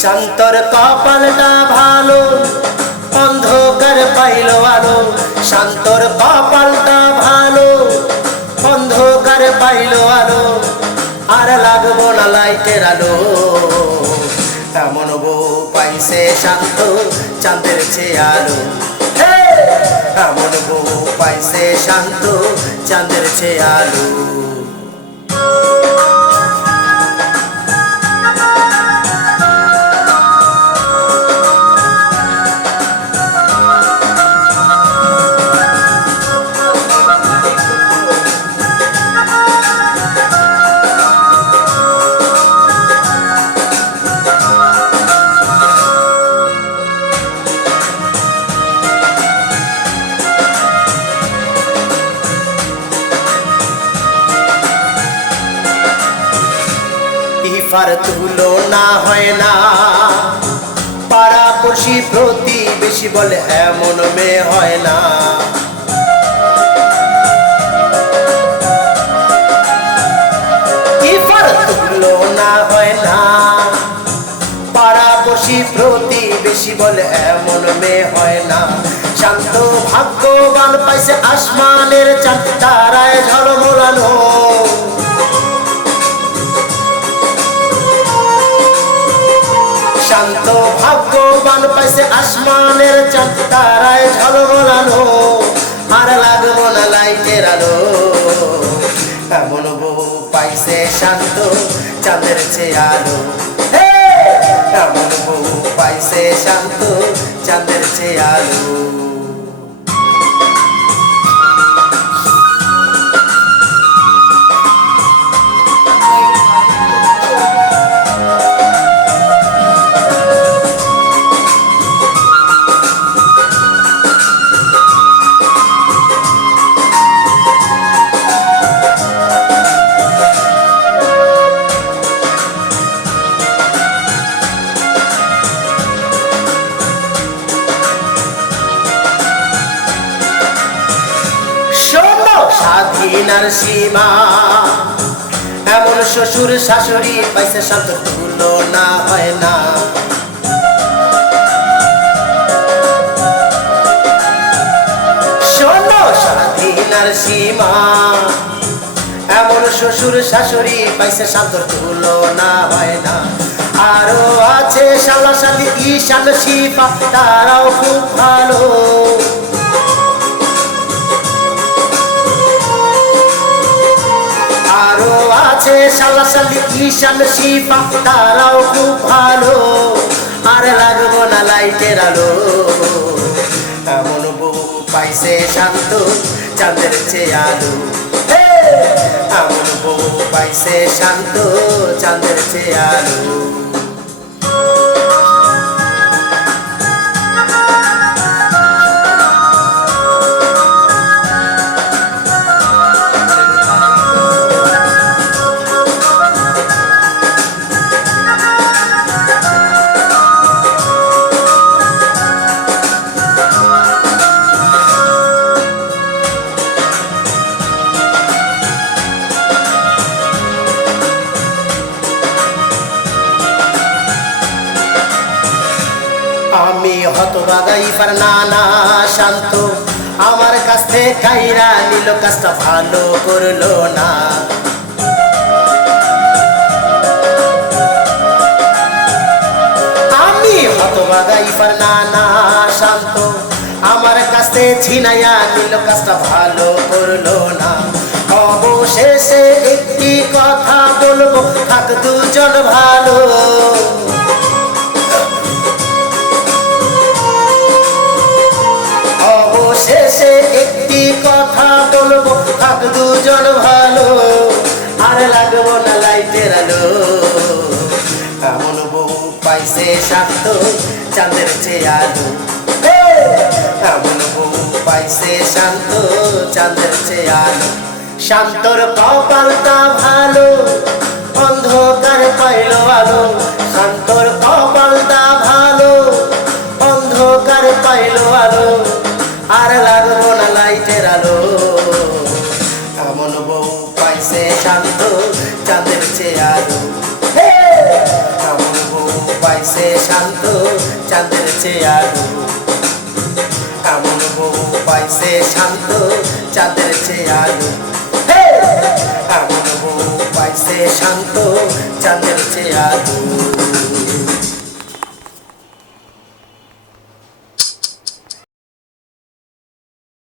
শান্তর কপালটা ভালো, অন্ধকার পাইল আলো। শান্তর কপালটা ভালো, অন্ধকার পাইল আলো। আর লাগবো না লাইটের আলো। এমন বউ পাইছে শান্ত, চাঁদের চেয়ে আলো। এমন বউ পাইছে শান্ত, চাঁদের চেয়ে আলো। ইফার তুলনা হয় না, পাড়াপড়শি প্রতিবেশী বলে এমন মেয়ে হয় না। ইফার তুলনা হয় না, পাড়াপড়শি প্রতিবেশী বলে এমন মেয়ে হয় না। শান্ত ভাগ্যবান পাইছে আসমানের চাঁদ, তারায় ঝলমলানো। শান্ত ভাগ্যবান পাইছে আসমানের চাঁদ, তারায় ঝলমলানো। আর লাগবো না লাইটের আলো। এমন বউ পাইছে শান্ত, চাঁদের চেয়ে আলো। এমন বউ পাইছে শান্ত, চাঁদের চেয়ে আলো। স্বাধীনার সীমা, এমন শ্বশুর শাশুড়ি পাইছে শান্ত, তুলনা হয় না। শোনো স্বাধীনার সীমা, এমন শ্বশুর শাশুড়ি পাইছে শান্ত, তুলনা হয় না। আরো আছে শালা শালি ঈশান শিফা, তারাও খুব ভালো। আরো আছে শালা শালি ঈশান শিফা, তারাও খুব ভালো। আর লাগবো না লাইটের আলো। এমন বউ পাইছে শান্ত, চাঁদের চেয়ে আলো। এমন বউ পাইছে শান্ত, চাঁদের চেয়ে আলো। আমি হতভাগা ইফার নানা শান্ত, আমার কাছ থেকে কাইরা নিল, কাজটা ভালো করলো না। আমি হতভাগা ইফার নানা শান্ত, আমার কাছ থেকে ছিনাইয়া নিল, কাজটা ভালো করলো না। অবশেষে একটি কথা বলবো, থাক দুজন ভালো। অবশেষে একটি কথা বলবো, থাক দুজন ভালো। আর লাগবো না লাইটের আলো। এমন বউ পাইছে শান্ত, চাঁদের চেয়ে আলো। এমন বউ পাইছে শান্ত, চাঁদের চেয়ে আলো। শান্তর কপালটা ভালো, অন্ধকার পাইল আলো। শান্তর কপালটা ভালো, অন্ধকার পাইল আলো। আর লাগবো না লাইটের আলো। এমন বউ পাইছে শান্ত, চাঁদের চেয়ে আলো। এমন বউ পাইছে পাইছে শান্ত চাঁদের চেয়ে আলো, এমন বউ পাইছে শান্ত চাঁদের চেয়ে আলো, এমন বউ পাইছে শান্ত চাঁদের চেয়ে আলো।